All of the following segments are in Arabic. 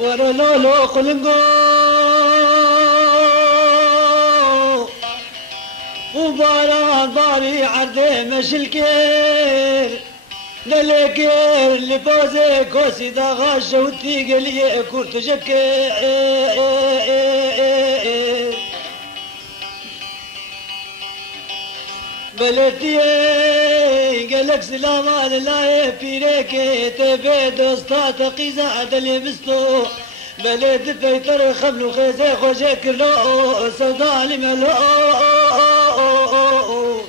ورا لولو قلنقو وبارا باري عردي مشلكير للكير اللي فوزي كوسي دا غاشة وثيق اللي كورت جكير بلدي قالك سلاما لله بيريك تبي دوستا تقيزا عدل بستو بلد فيتر خبلو خيزي خوشي كرلو سودا لملو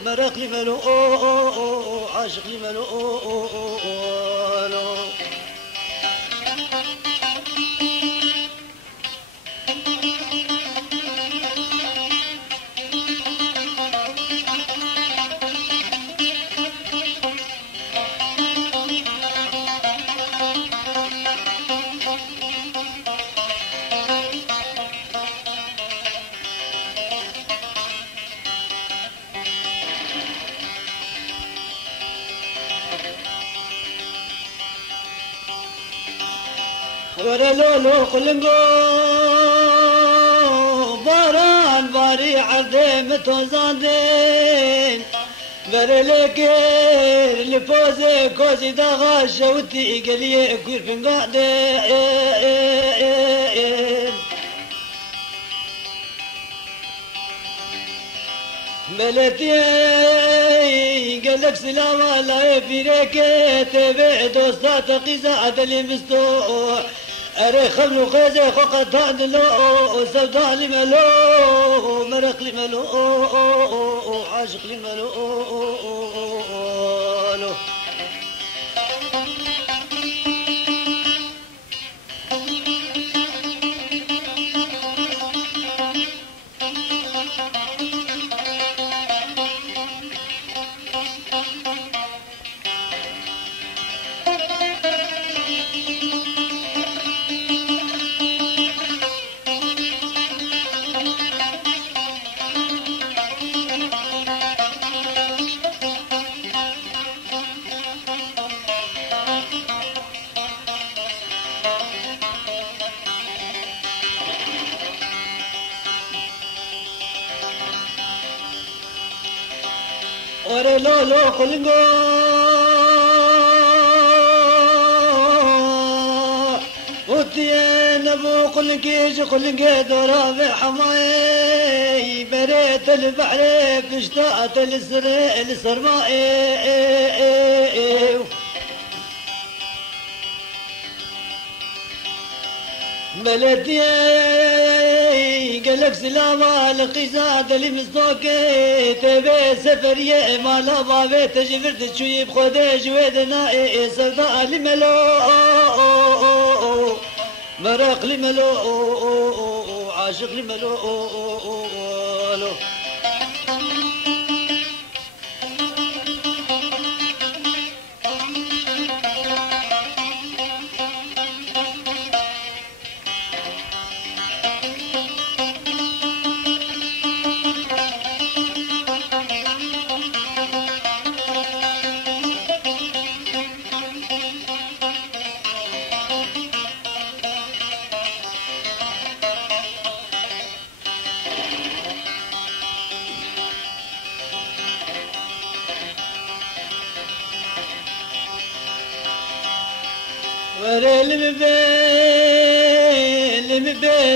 مرق لملو عاشق لملو ورا لولو قلنقو باران باري عردي متوزاندين برلكير لفوزي كوزي دا غاشة ودي قليه كوير فنقادين بلدي قالك سلاما لا يفيريك تبع دوستا تقيزا عدلي مستوح أري خملو خيزي خوقا تعدلو سودا لملو مرق لملو عاشق لملو ورا لولو قلنقو وتين ابو قلنقيج قلنقي دورا في حماي بريت البحر فشتات السرماي بلدي قالك سلاما لقيزاد اللي مصدوكي تبي سفرية مالا بابي تجبرت تشوي بخودي جويدنا سودا لملو مرق لملو عاشق لملو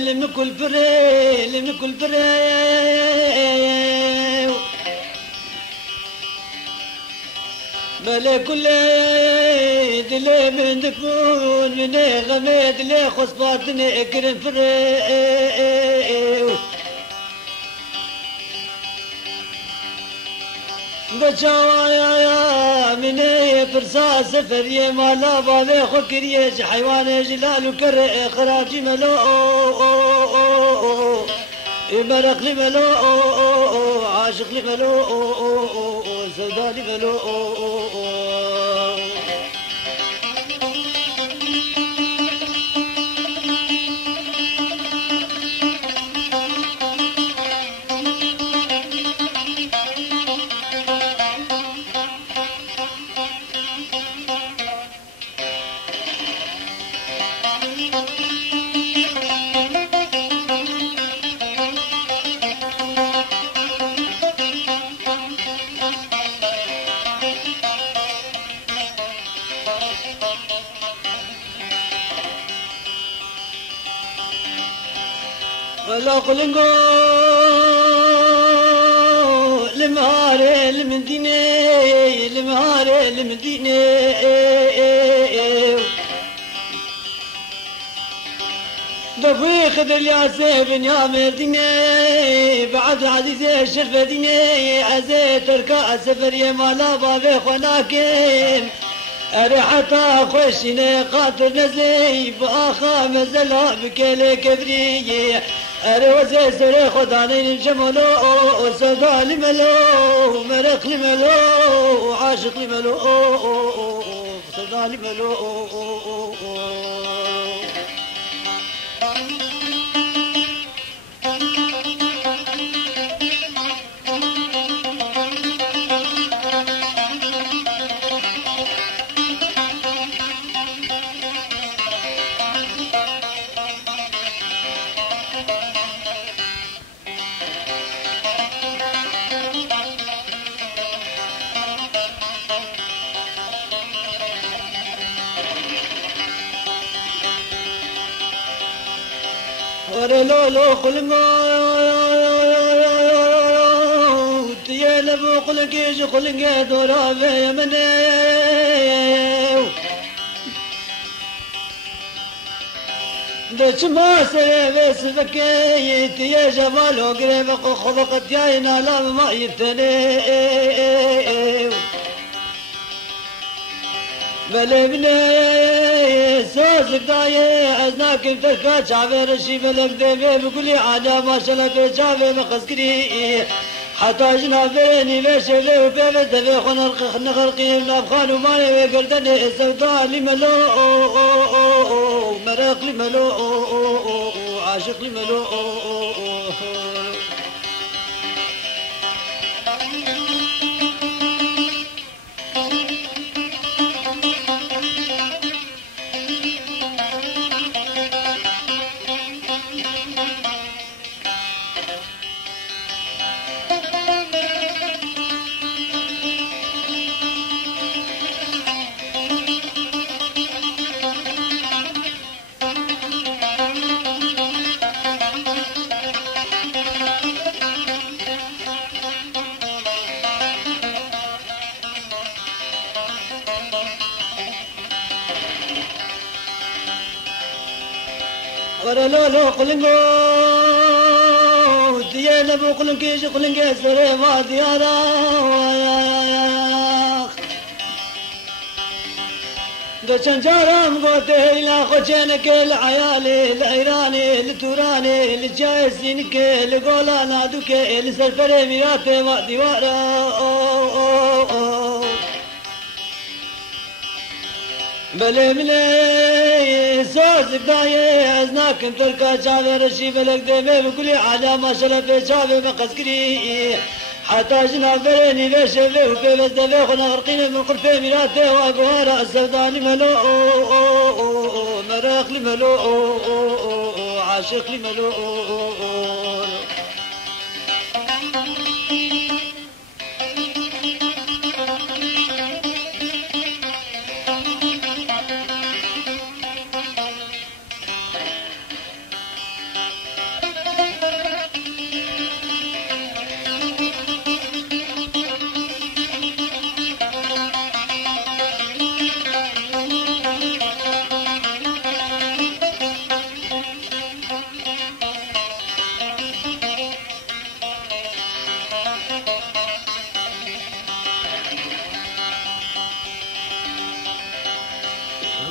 لم كل فري ملك كل دلي من دكون من غمد لي خصباتني اكرم فريق بجوايا من فرسا سفر يا مالا بابي خكريش حيوان جلال وكر خراجي ملو مرق لي ملو عاشق لي ملو سوداني ملو ولا قلنقو لمهاري المدينة لمهاري المدينة دفوي خذ الياسي بن يا مدينة بعد عزيزي الشرفة ديني عزي تركا سفر يا مالا بابي خناكم أريحتا خوشيني قاتل نزيب آخا مزلا بكالي كبري أروزي سري خداني الجملو صدى لملو مرق لملو عاشق لملو صدى لملو ورلولو خلموت يا لبو خلقيش خلقي دورا في مني دش ما سيبس فكيت يا جمال وقريب خلقت يا نالام ما يتني بلي بني سوزك دايه عزناك بتركا شعبي رشي بلك ديبي بقولي عادا ما شلك شعبي مقسكري حتى جنابيني بشلي وبيبي دبي خنرق نغرقي نبخان ومالي وقردني سوداء لملو مرق لملو عاشق لملو ورلولو قلنقو ديانا بو قلنقيش قلنقي سري ما ديانا دو شنجارم قوتي لا خوشينك العيالي العيراني التوراني الجايزينك القولا نادوك السرفري ميراتي ما ديوارا بلي بلي سوزك دايه ازناك تركا شافي رشي بلك ديبي بكلي عادا ما شلفي شافي مقسكري حتى جنابيني بشفي وفي بس دبي خنا غرقين من قرفي ميراتي واقوارا السوداني ملو مراق لملو عاشق لملو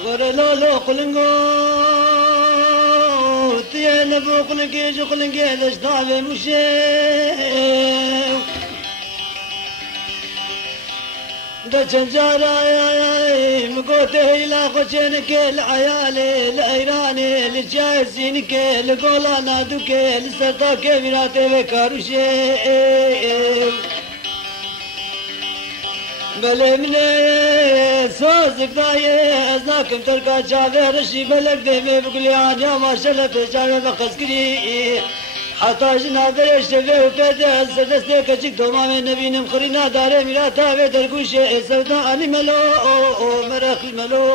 ورلولو قلنقو تيالبو قلنقي جو قلنقي دشتابي مشيو دچن جارا مقوته إلى خوشنك العيالي العيراني الجايزينك القولا نادوك السرطاك براتي بكاروشي بله مني سوزك دايه ازناكم تركا جاوه رشي بلك دمي بقولي عادي ما شلت جاوه بخسكري حتى جنابه اشتبه وفده سدسته كچك دوما من نبينم خرينا داره ميراتا و درگوشه سودا علي ملو مرخ الملو